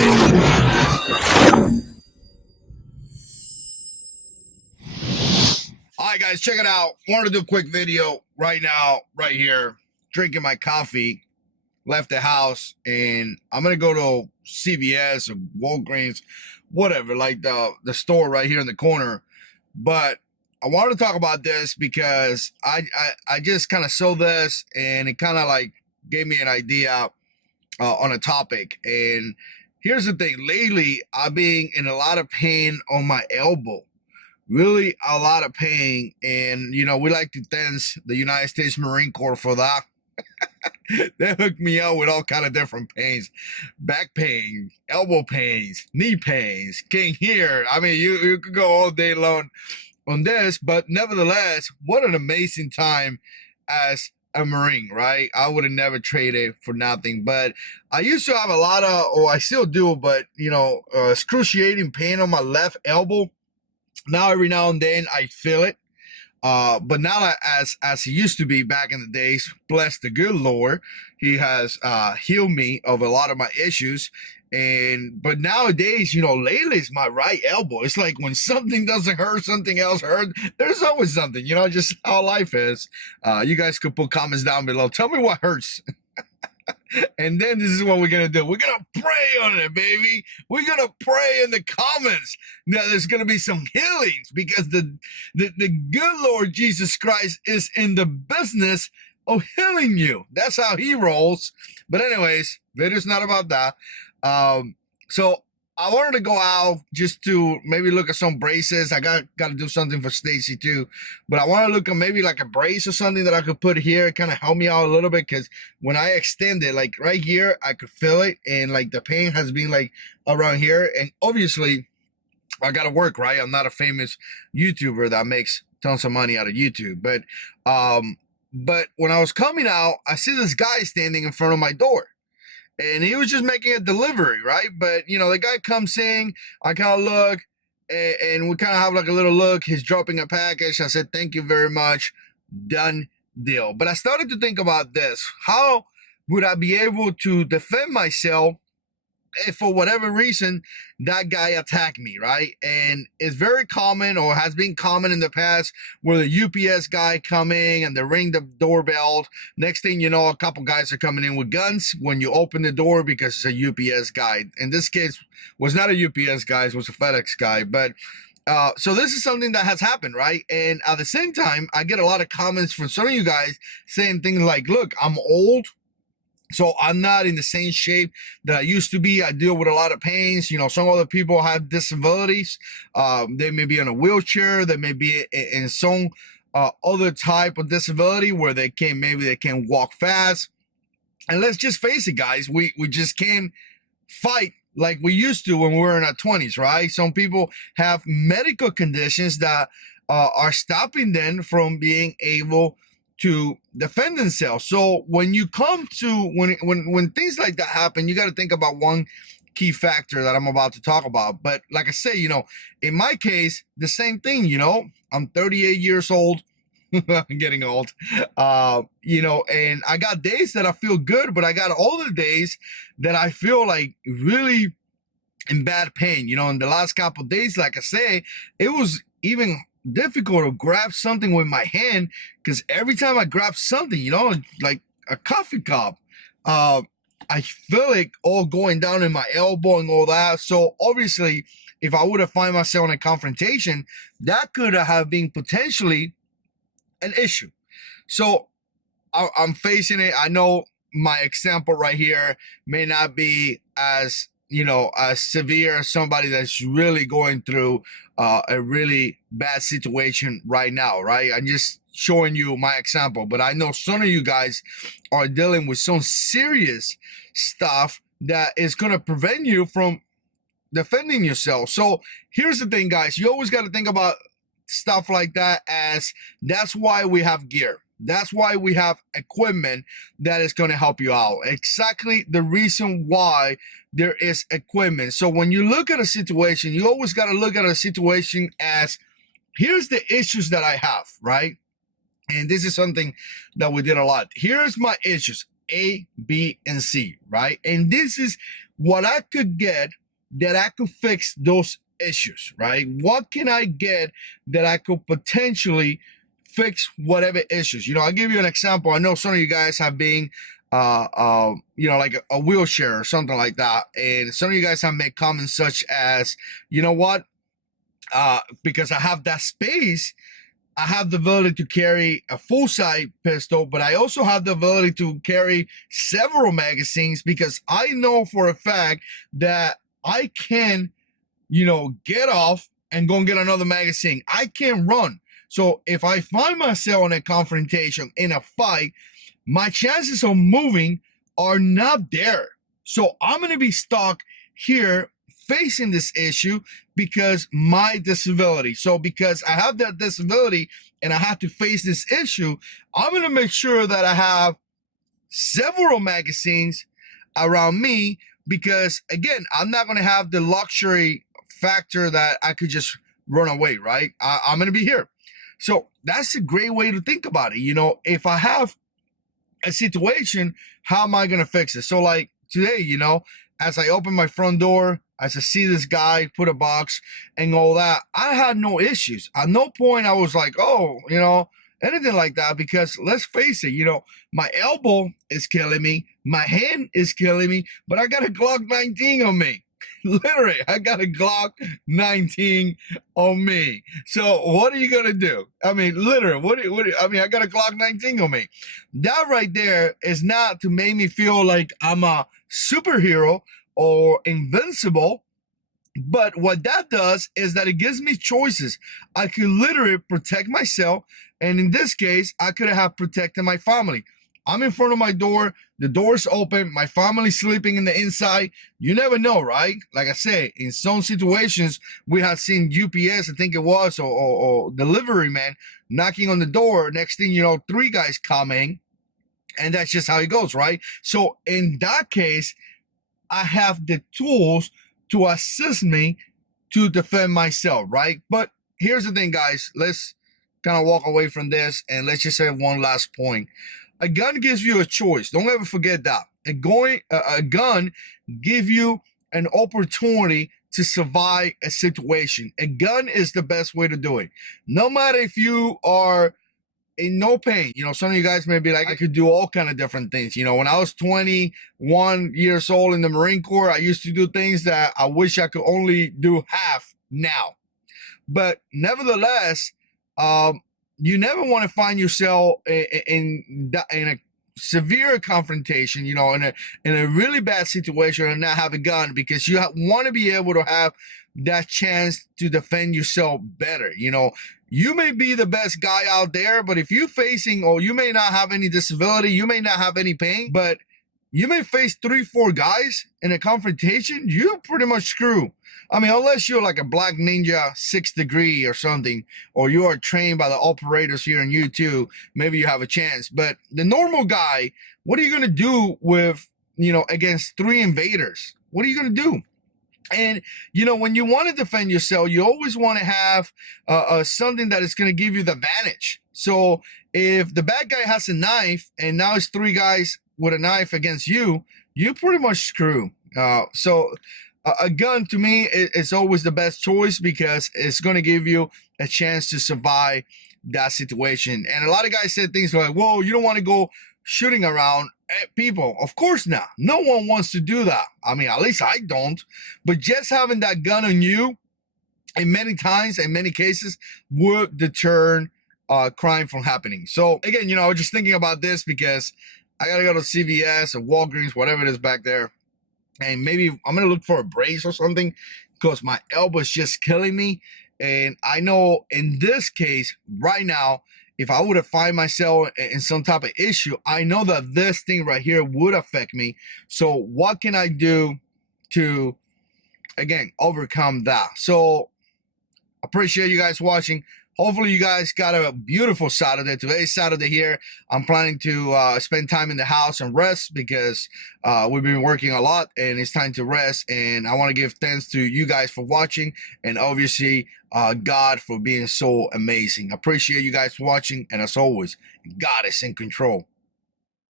All right, guys, check it out. Wanted to do a quick video right now, right here, drinking my coffee. Left the house, and I'm gonna go to CVS or Walgreens, whatever, like the store right here in the corner. But I wanted to talk about this because I just kind of saw this, and it kind of like gave me an idea on a topic. And here's the thing: lately, I've been in a lot of pain on my elbow. Really, a lot of pain, and we like to thank the United States Marine Corps for that. They hooked me up with all kind of different pains: back pain, elbow pains, knee pains. Can't hear. I mean, you could go all day long on this, but nevertheless, what an amazing time as a Marine, right? I would have never traded for nothing. But I used to have a lot of, or I still do, but excruciating pain on my left elbow. Now every now and then I feel it. But now as he used to be back in the days, bless the good Lord, he has healed me of a lot of my issues. But nowadays, lately it's my right elbow. It's like when something doesn't hurt, something else hurt. There's always something, just how life is. You guys could put comments down below. Tell me what hurts. And then this is what we're going to do. We're going to pray on it, baby. We're going to pray in the comments that there's going to be some healings, because the good Lord Jesus Christ is in the business of healing you. That's how he rolls. But anyways, video's not about that. So I wanted to go out just to maybe look at some braces. I got to do something for Stacy too, but I want to look at maybe like a brace or something that I could put here, kind of help me out a little bit. Because when I extend it, like right here, I could feel it, and like the pain has been like around here. And obviously, I got to work, right? I'm not a famous YouTuber that makes tons of money out of YouTube, but when I was coming out, I see this guy standing in front of my door. And he was just making a delivery, right? But, the guy comes in, I kind of look, and we kind of have like a little look. He's dropping a package. I said, thank you very much. Done deal. But I started to think about this. How would I be able to defend myself if for whatever reason that guy attacked me, right? And it's very common, or has been common in the past, where the UPS guy coming and they ring the doorbell. Next thing you know, a couple guys are coming in with guns when you open the door, because it's a UPS guy. In this case, was not a UPS guy, it was a FedEx guy. But so this is something that has happened, right? And at the same time, I get a lot of comments from some of you guys saying things like, look, I'm old, so I'm not in the same shape that I used to be. I deal with a lot of pains. Some other people have disabilities. They may be in a wheelchair. They may be in some other type of disability where maybe they can't walk fast. And let's just face it, guys. We just can't fight like we used to when we were in our 20s, right? Some people have medical conditions that are stopping them from being able to defend themselves. So when you come to when things like that happen, you got to think about one key factor that I'm about to talk about. But like I say, in my case, the same thing. I'm 38 years old. I'm getting old. And I got days that I feel good, but I got other days that I feel like really in bad pain. In the last couple of days, like I say, it was even difficult to grab something with my hand, because every time I grab something, like a coffee cup, I feel it all going down in my elbow and all that. So obviously, if I would have find myself in a confrontation, that could have been potentially an issue. So I'm facing it. I know my example right here may not be as as severe as somebody that's really going through a really bad situation right now, right? I'm just showing you my example, but I know some of you guys are dealing with some serious stuff that is going to prevent you from defending yourself. So here's the thing, guys. You always got to think about stuff like that, as that's why we have gear. That's why we have equipment that is going to help you out. Exactly the reason why there is equipment. So when you look at a situation, you always got to look at a situation as, here's the issues that I have, right? And this is something that we did a lot. Here's my issues. A, B, and C, right? And this is what I could get that I could fix those issues, right? What can I get that I could potentially fix whatever issues? I'll give you an example. I know some of you guys have been like a wheelchair or something like that, and some of you guys have made comments such as, you know what, because I have that space, I have the ability to carry a full-size pistol, but I also have the ability to carry several magazines, because I know for a fact that I can, get off and go and get another magazine. I can run. So if I find myself in a confrontation, in a fight, my chances of moving are not there. So I'm going to be stuck here facing this issue because my disability. So because I have that disability and I have to face this issue, I'm going to make sure that I have several magazines around me, because again, I'm not going to have the luxury factor that I could just run away, right? I'm going to be here. So that's a great way to think about it. If I have a situation, how am I going to fix it? So like today, as I open my front door, as I see this guy put a box and all that, I had no issues. At no point I was like, oh, anything like that, because let's face it, my elbow is killing me, my hand is killing me, but I got a Glock 19 on me. Literally, I got a Glock 19 on me. So what are you gonna do? I mean, literally, I got a Glock 19 on me. That right there is not to make me feel like I'm a superhero or invincible. But what that does is that it gives me choices. I could literally protect myself. And in this case, I could have protected my family. I'm in front of my door. The door's open. My family's sleeping in the inside. You never know, right? Like I said, in some situations, we have seen UPS, I think it was, or delivery man knocking on the door. Next thing you know, 3 guys coming. And that's just how it goes, right? So in that case, I have the tools to assist me to defend myself, right? But here's the thing, guys. Let's kind of walk away from this and let's just say one last point. A gun gives you a choice. Don't ever forget that. A gun gives you an opportunity to survive a situation. A gun is the best way to do it. No matter if you are in no pain. Some of you guys may be like, I could do all kind of different things. When I was 21 years old in the Marine Corps, I used to do things that I wish I could only do half now. But nevertheless, you never want to find yourself in a severe confrontation, in a really bad situation and not have a gun, because you want to be able to have that chance to defend yourself better. You may be the best guy out there, but if you're facing, or you may not have any disability, you may not have any pain, but you may face 3-4 guys in a confrontation, you pretty much screw. I mean, unless you're like a black ninja 6th degree or something, or you are trained by the operators here in U2, maybe you have a chance. But the normal guy, what are you going to do with, against 3 invaders? What are you going to do? And, when you want to defend yourself, you always want to have something that is going to give you the advantage. So if the bad guy has a knife and now it's 3 guys with a knife against you, you pretty much screw. So a gun to me is always the best choice, because it's going to give you a chance to survive that situation. And a lot of guys said things like, whoa, you don't want to go shooting around at people. Of course not. No one wants to do that. I mean, at least I don't. But just having that gun on you, in many times, in many cases, would deter crime from happening. So again, I was just thinking about this because I gotta go to CVS or Walgreens, whatever it is back there, and maybe I'm gonna look for a brace or something, because my elbow is just killing me. And I know in this case right now, if I would have find myself in some type of issue, I know that this thing right here would affect me. So what can I do to, again, overcome that? So appreciate you guys watching. Hopefully you guys got a beautiful Saturday. Today's Saturday here. I'm planning to spend time in the house and rest, because we've been working a lot and it's time to rest. And I want to give thanks to you guys for watching, and obviously God for being so amazing. Appreciate you guys watching. And as always, God is in control.